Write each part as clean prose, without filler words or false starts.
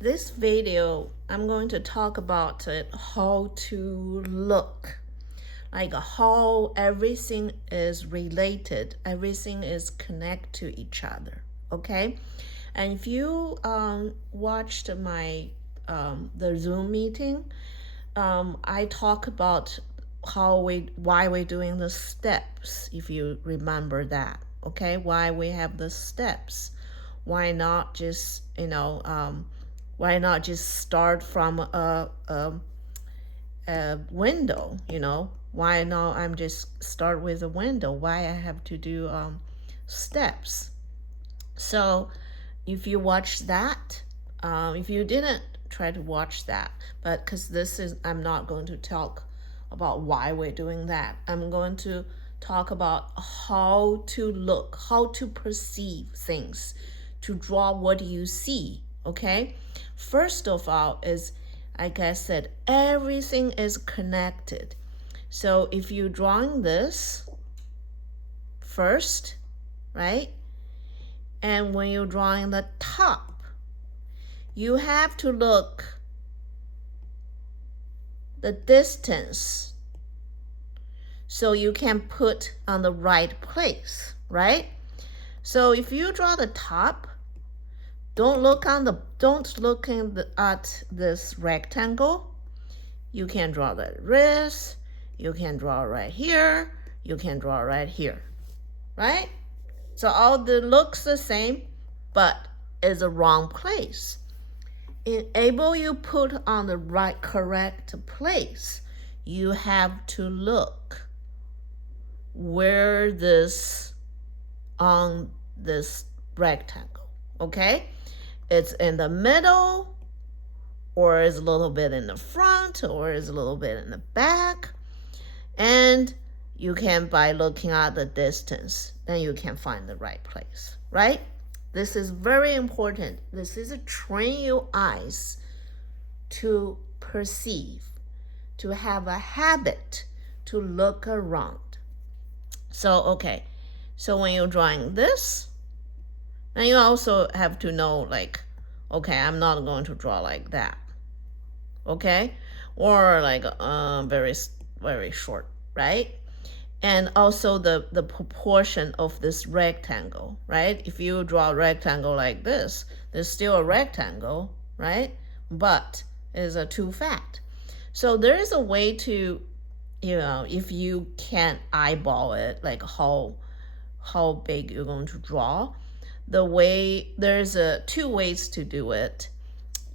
This video, I'm going to talk about how to look, like how everything is related, everything is connected to each other, okay? And if you watched my the Zoom meeting, I talk about why we're doing the steps, if you remember that, okay? Why we have the steps. Why not just, why not just start from a window, Why not I'm just start with a window? Why I have to do steps? So if you watch that, if you didn't, try to watch that. But because I'm not going to talk about why we're doing that. I'm going to talk about how to look, how to perceive things, to draw what you see, okay? First of all is, like I said, everything is connected. So if you're drawing this first, right? And when you're drawing the top, you have to look the distance so you can put on the right place, right? So if you draw the top, don't look at this rectangle. You can draw the wrist, you can draw right here, you can draw right here, right? So all the looks the same, but is the wrong place. Enable you put on the right correct place, you have to look where this on this rectangle, okay? It's in the middle, or is a little bit in the front, or is a little bit in the back. And you can, by looking at the distance, then you can find the right place, right? This is very important. This is to train your eyes to perceive, to have a habit to look around. So, okay. So when you're drawing this, then you also have to know, like, okay, I'm not going to draw like that, okay? Or like very, very short, right? And also the proportion of this rectangle, right? If you draw a rectangle like this, there's still a rectangle, right? But it's too fat. So there is a way to, if you can't eyeball it, like how big you're going to draw, there's two ways to do it.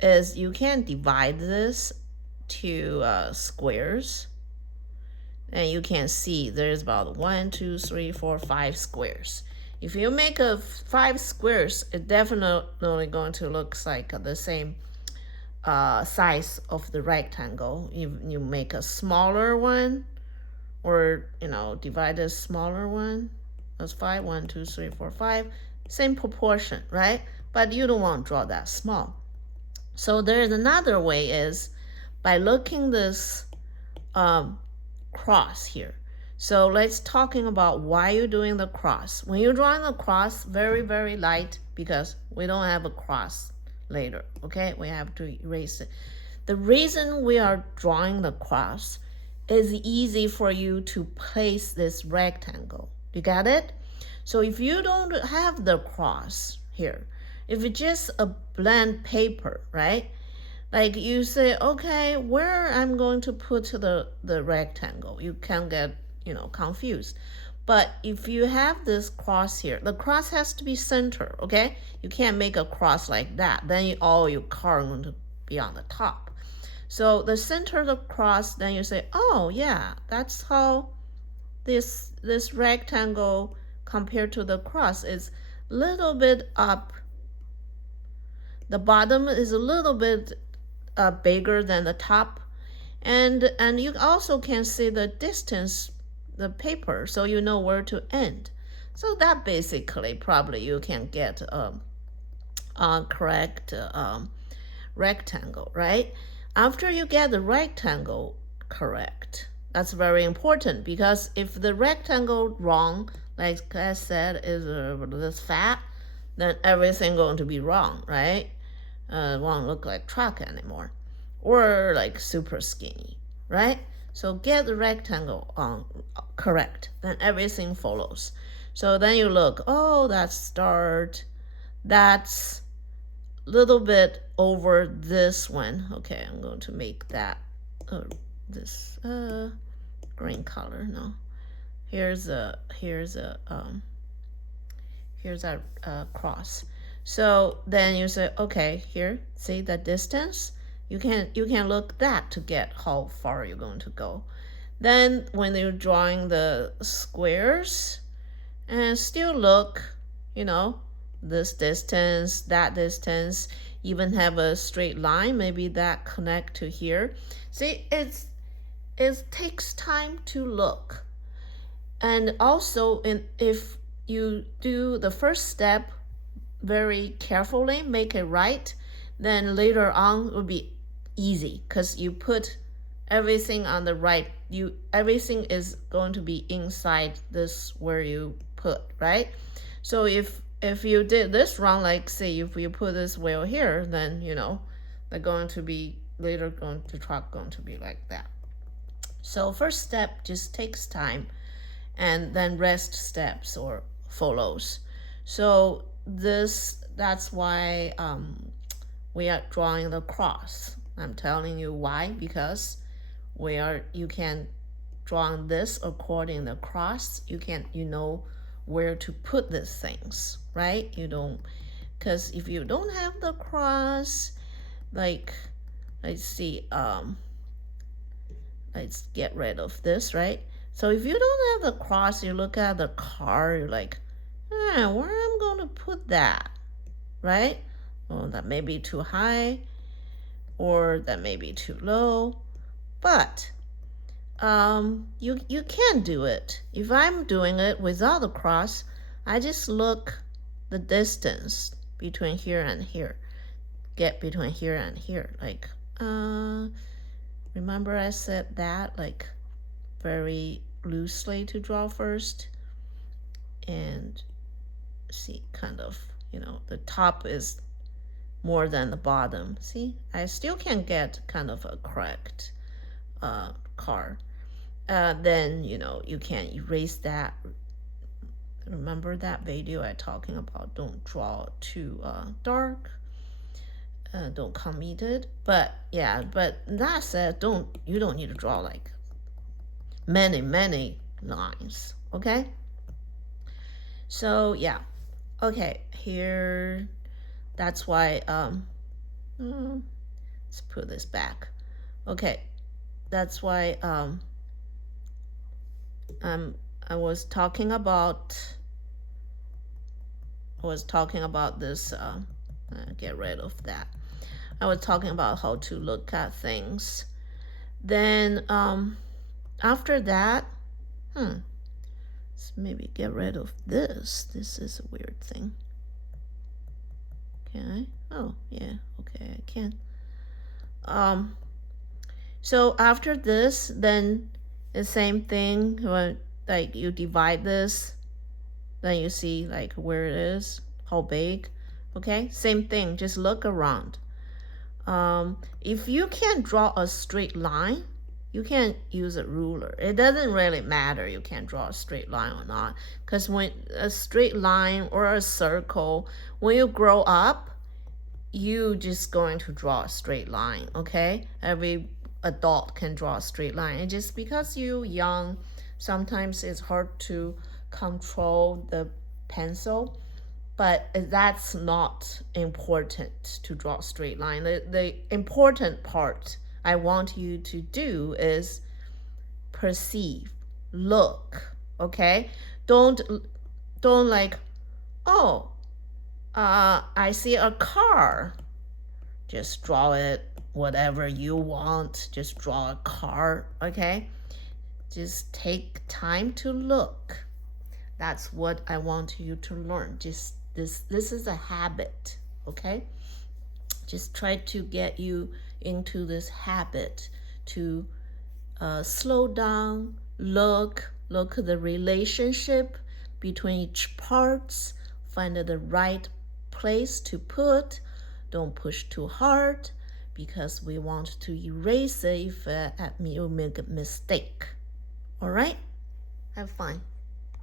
Is you can divide this to squares, and you can see there's about 1, 2, 3, 4, 5 squares. If you make 5 squares, it definitely going to look like the same size of the rectangle. You make a smaller one, or divide a smaller one. That's 5, 1, 2, 3, 4, 5, same proportion, right? But you don't want to draw that small. So there's another way, is by looking this cross here. So let's talking about why you're doing the cross. When you're drawing the cross, very, very light, because we don't have a cross later, okay? We have to erase it. The reason we are drawing the cross is easy for you to place this rectangle. You got it? So if you don't have the cross here, if it's just a blank paper, right? Like you say, okay, where I'm going to put the rectangle, you can get, confused. But if you have this cross here, the cross has to be center, okay? You can't make a cross like that. Then all your car going to be on the top. So the center of the cross, then you say, oh yeah, that's how this rectangle compared to the cross is a little bit up. The bottom is a little bit bigger than the top, and you also can see the distance, the paper, so you know where to end. So that basically probably you can get a correct rectangle, right? After you get the rectangle correct, that's very important, because if the rectangle wrong, like I said, is this fat, then everything going to be wrong, right? won't look like truck anymore, or like super skinny, right? So get the rectangle on correct, then everything follows. So then you look, oh, that's start, that's little bit over this one. Okay, I'm going to make that this green color. No, here's a cross. So then you say, okay, here, see the distance. You can look that to get how far you're going to go. Then when you're drawing the squares, and still look, this distance, that distance, even have a straight line, maybe that connect to here. See, it takes time to look. And also, if you do the first step very carefully, make it right, then later on it will be easy because you put everything on the right. Everything is going to be inside this where you put, right? So if you did this wrong, like say if you put this wheel here, then they're going to be later the truck going to be like that. So first step just takes time, and then rest steps or follows. So that's why we are drawing the cross. I'm telling you why, because you can draw this according to the cross. You know where to put these things, right? You don't, because if you don't have the cross, like let's see, let's get rid of this, right? So if you don't have the cross, you look at the car, you're like, where am I going to put that, right? Oh, that may be too high, or that may be too low, but you can do it. If I'm doing it without the cross, I just look the distance between here and here, get between here and here, like remember I said that like very loosely to draw first, and see, kind of, the top is more than the bottom. See, I still can get kind of a correct car. Then you can erase that. Remember that video I talking about, don't draw too dark, don't commit it. But that said, you don't need to draw like many lines, okay? So yeah, okay, here, that's why let's put this back. Okay, that's why I was talking about this, get rid of that. I was talking about how to look at things. Then after that, let's maybe get rid of this. This is a weird thing. Can I? Oh yeah, okay, I can. So after this, then the same thing, when like you divide this, then you see like where it is, how big. Okay, same thing, just look around. If you can't draw a straight line, you can use a ruler. It doesn't really matter you can draw a straight line or not, because when a straight line or a circle, when you grow up, you just going to draw a straight line, okay? Every adult can draw a straight line. And just because you're young, sometimes it's hard to control the pencil, but that's not important to draw a straight line. The important part I want you to do is perceive, look, okay? Don't like, oh, I see a car. Just draw it whatever you want. Just draw a car, okay? Just take time to look. That's what I want you to learn. Just this is a habit, okay? Just try to get you into this habit to slow down, look at the relationship between each parts, find the right place to put, Don't push too hard because we want to erase it if you make a mistake. All right? Have fun.